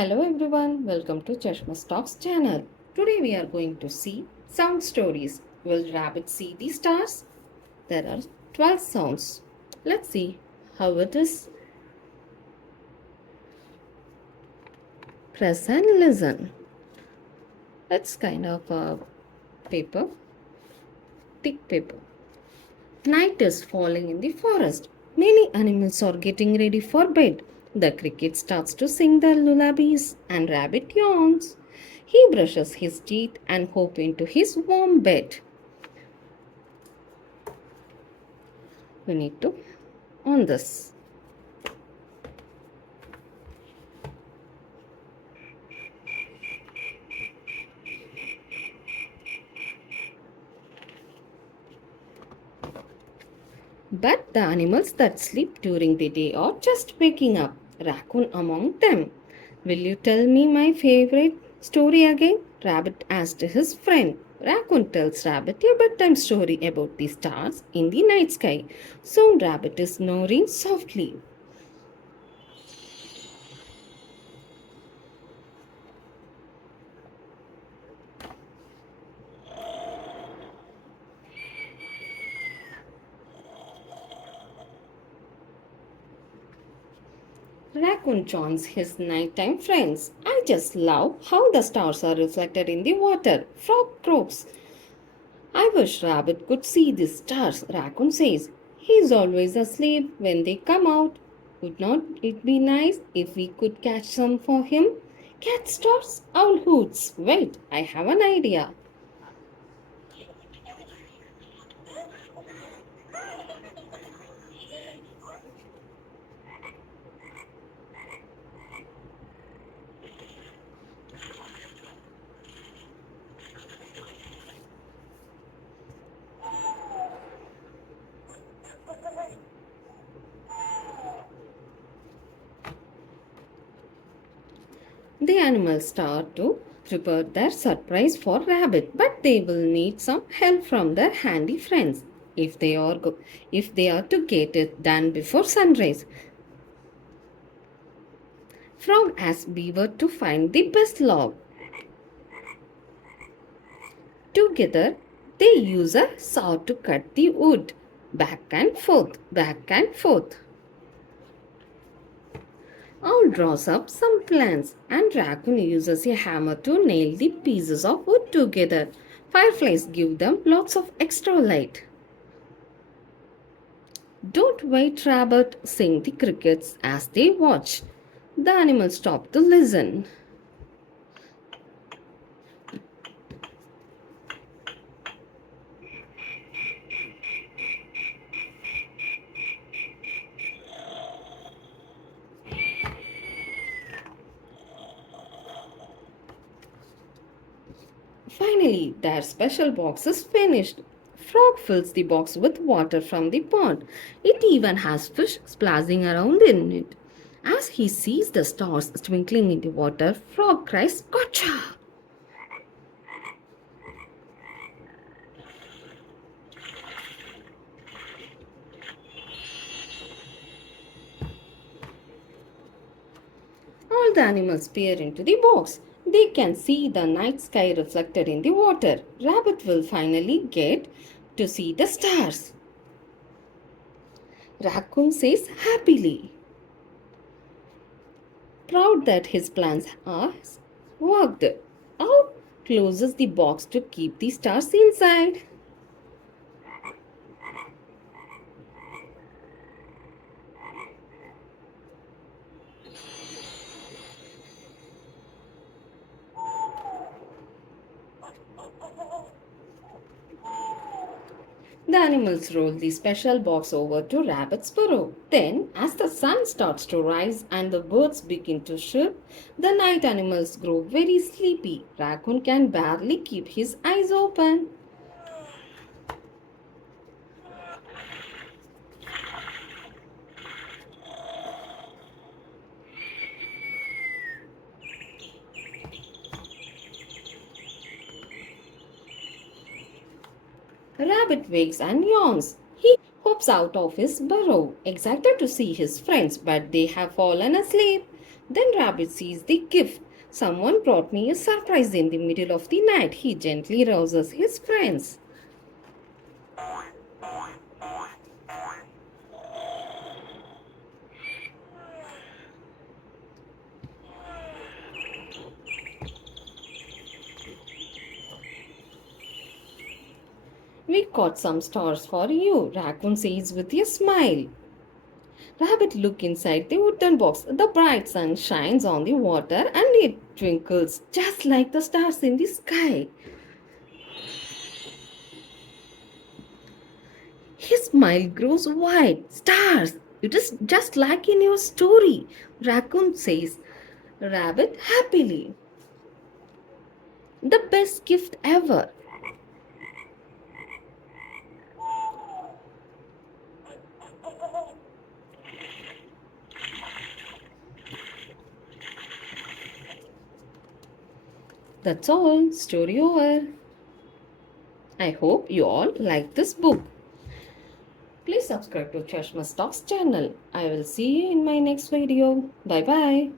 Hello everyone, welcome to ChasmishBlog's channel. Today we are going to see sound stories. Will rabbit see the stars? There are 12 sounds. Let's see how it is. Press and listen. It's kind of a paper, thick paper. Night is falling in the forest. Many animals are getting ready for bed. The cricket starts to sing their lullabies and rabbit yawns. He brushes his teeth and hops into his warm bed. We need to on this. But the animals that sleep during the day are just waking up, Raccoon among them. Will you tell me my favorite story again? Rabbit asked his friend. Raccoon tells Rabbit a bedtime story about the stars in the night sky. Soon Rabbit is snoring softly. Raccoon joins his nighttime friends. I just love how the stars are reflected in the water. Frog croaks. I wish Rabbit could see the stars, Raccoon says. He's always asleep when they come out. Would not it be nice if we could catch some for him? Cat stars, owl hoots. Wait, I have an idea. The animals start to prepare their surprise for Rabbit, but they will need some help from their handy friends if they are to get it done before sunrise. Frog asks Beaver to find the best log. Together, they use a saw to cut the wood back and forth, back and forth. Owl draws up some plans, and Raccoon uses a hammer to nail the pieces of wood together. Fireflies give them lots of extra light. Don't wait, Rabbit, sing the crickets as they watch. The animals stop to listen. Finally, their special box is finished. Frog fills the box with water from the pond. It even has fish splashing around in it. As he sees the stars twinkling in the water, Frog cries, "Gotcha!" All the animals peer into the box. They can see the night sky reflected in the water. Rabbit will finally get to see the stars. Raccoon says happily, proud that his plans are worked. Out closes the box to keep the stars inside. The animals roll the special box over to Rabbit's burrow. Then, as the sun starts to rise and the birds begin to chirp, the night animals grow very sleepy. Raccoon can barely keep his eyes open. Rabbit wakes and yawns. He hops out of his burrow, excited to see his friends, but they have fallen asleep. Then Rabbit sees the gift. Someone brought me a surprise in the middle of the night. He gently rouses his friends. We caught some stars for you, Raccoon says with a smile. Rabbit look inside the wooden box. The bright sun shines on the water and it twinkles just like the stars in the sky. His smile grows wide. Stars! It is just like in your story, Raccoon says. Rabbit happily. The best gift ever. That's all. Story over. I hope you all like this book. Please subscribe to ChasmishBlog's channel. I will see you in my next video. Bye bye.